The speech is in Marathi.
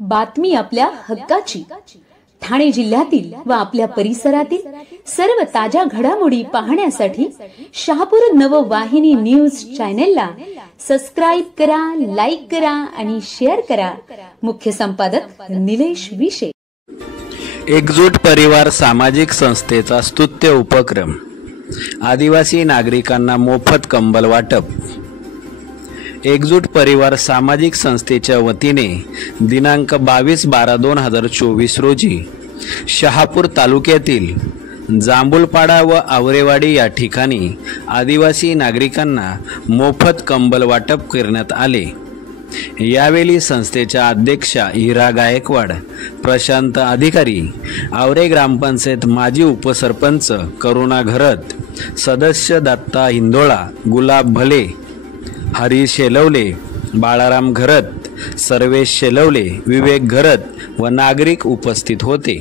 बातमी आपल्या हक्काची। ठाणे जिल्ह्यातील व आपल्या परिसरातील सर्व ताज्या घडामोडी पाहण्यासाठी शहापूर नववाहिनी न्यूज चॅनेलला सबस्क्राइब करा, लाईक करा आणि शेअर करा। मुख्य संपादक निलेश विशे। एकजूट परिवार सामाजिक संस्थेचा स्तुत्य उपक्रम। आदिवासी नागरिकांना मोफत कंबल वाटप। एकजूट परिवार सामाजिक संस्थेच्या वतीने दिनांक 22/12/2024 रोजी शहापूर तालुक्यातील जांभूलपाडा व आवरेवाडी या ठिकाणी आदिवासी नागरिकांना मोफत कंबल वाटप करण्यात आले। यावेळी संस्थेच्या अध्यक्षा हिरा गायकवाड, प्रशांत अधिकारी, आवरे ग्रामपंचायत माजी उपसरपंच करुणा घरत, सदस्य दत्ता हिंदोळा, गुलाब भले, हरी शेलवले, बाळाराम घरत, सर्वेश शेलवले, विवेक घरत व नागरिक उपस्थित होते।